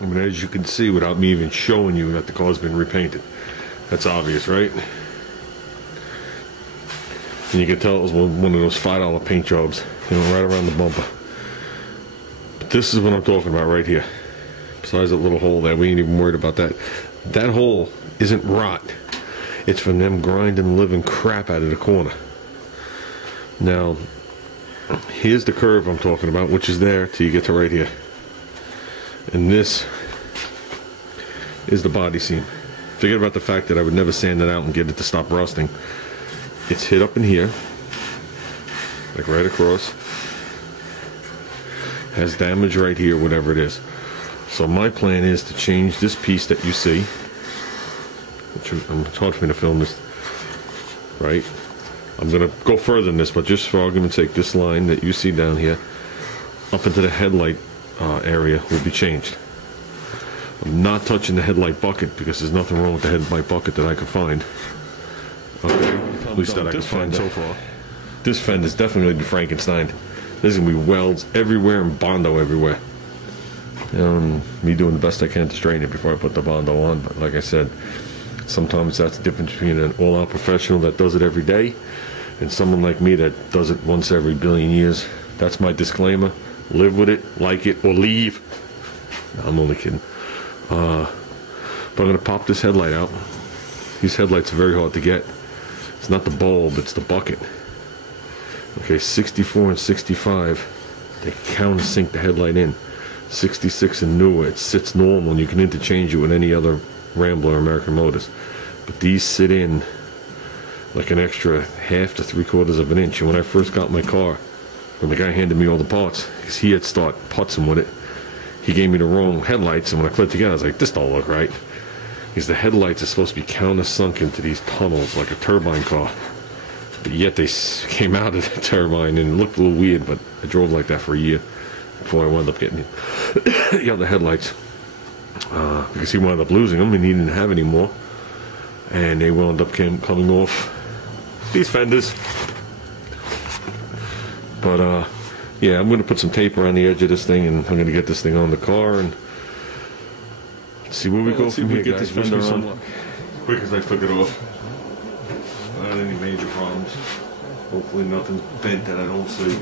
I mean, as you can see without me even showing you that the car's been repainted. That's obvious, right? And you can tell it was one of those $5 paint jobs, you know, right around the bumper. But this is what I'm talking about right here. Besides that little hole there, we ain't even worried about that. That hole isn't rot. It's from them grinding the living crap out of the corner. Now, here's the curve I'm talking about, which is there till you get to right here. And this is the body seam. Forget about the fact that I would never sand it out and get it to stop rusting. It's hit up in here, like right across. Has damage right here, whatever it is. So my plan is to change this piece that you see, which it's hard for me to film this, right? I'm going to go further than this, but just for argument's sake, this line that you see down here, up into the headlight area will be changed. I'm not touching the headlight bucket because there's nothing wrong with the headlight bucket that I could find. Okay, at least that I can find so far. This fender's definitely going to be Frankenstein. There's going to be welds everywhere and Bondo everywhere. Me doing the best I can to straighten it before I put the Bondo on, but like I said, sometimes that's the difference between an all-out professional that does it every day and someone like me that does it once every billion years. That's my disclaimer. Live with it, like it, or leave. No, I'm only kidding. But I'm going to pop this headlight out. These headlights are very hard to get. It's not the bulb, it's the bucket. Okay, 64 and 65, they countersink the headlight in. 66 and newer, it sits normal and you can interchange it with any other Rambler or American Motors. But these sit in like an extra 1/2 to 3/4 of an inch. And when I first got my car, when the guy handed me all the parts, because he had started putzing with it, he gave me the wrong headlights, and when I put it together, I was like, this don't look right. Because the headlights are supposed to be countersunk into these tunnels like a turbine car. But yet they came out of the turbine and it looked a little weird, but I drove like that for a year before I wound up getting the other headlights. Because he wound up losing them and he didn't have any more. And they wound up coming off these fenders. But yeah, I'm going to put some tape around the edge of this thing and I'm going to get this thing on the car and see where we go from here, guys. Wish me some luck. Quick as I took it off. Not any major problems. Hopefully nothing bent that I don't see.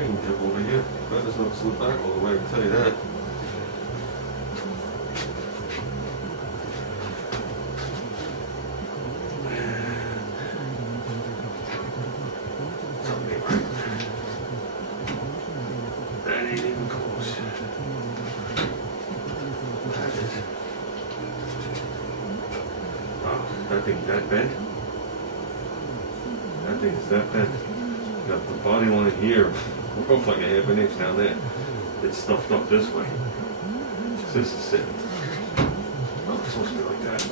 Up over here. That does not slip back all the way, I can tell you that. That ain't even close. That is. Wow, that thing's that bent. That thing's that bent. Got the body line here. We're both like a 1/2 inch down there. It's stuffed up this way. This is sitting. Oh, it's supposed to be like that.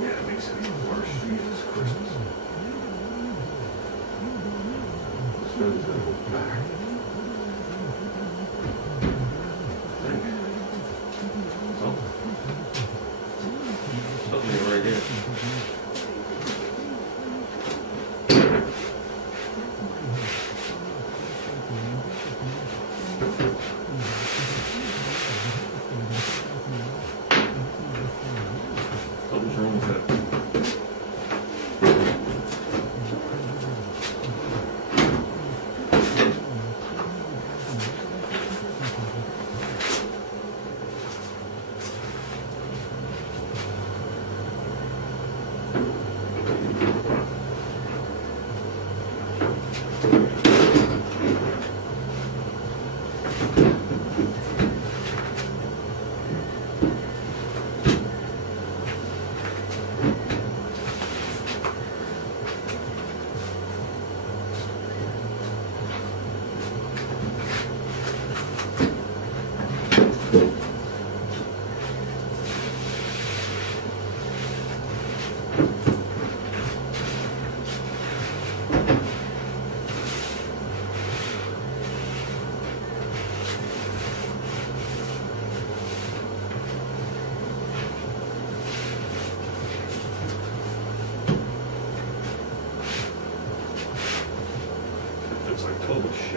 Yeah, it makes it even worse. Jesus Christmas. This feather's gonna go back. I think. Something right here. Something's wrong with that.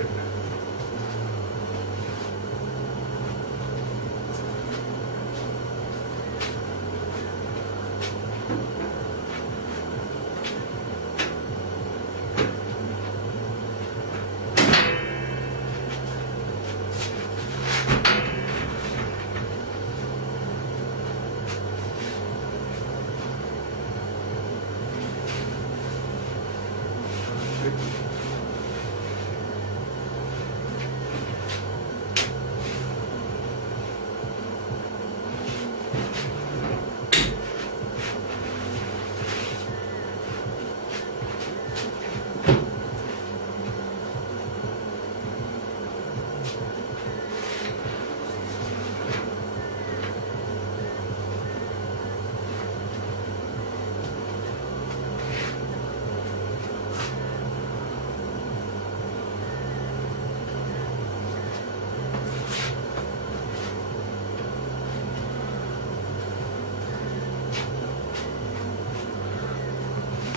it.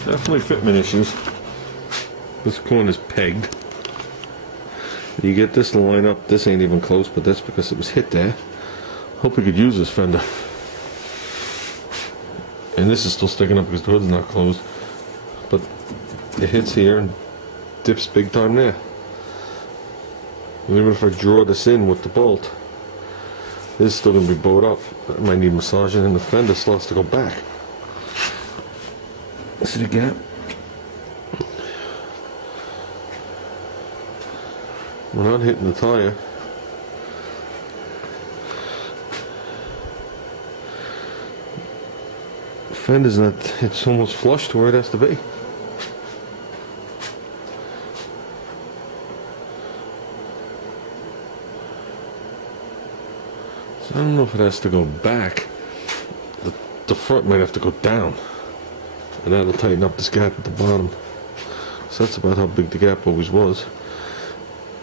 Definitely fitment issues. This corner is pegged. You get this line up, this ain't even close, but that's because it was hit there. Hope we could use this fender. And this is still sticking up because the hood's not closed. But it hits here and dips big time there. And even if I draw this in with the bolt, this is still going to be bowed up. I might need massaging, and the fender still has to go back. See the gap? We're not hitting the tire. The fender's not, it's almost flush to where it has to be. So I don't know if it has to go back. The front might have to go down. And that'll tighten up this gap at the bottom. So that's about how big the gap always was.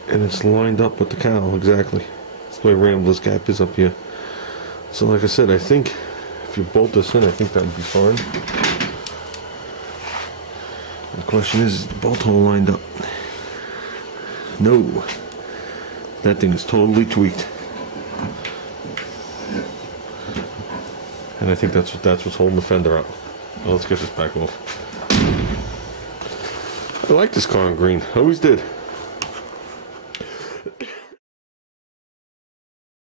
And it's lined up with the cowl, exactly. That's the way Rambler's gap is up here. So like I said, I think if you bolt this in, I think that would be fine. The question is the bolt hole lined up? No. That thing is totally tweaked. And I think that's what's holding the fender up. Well, let's get this back off. I like this car in green. I always did.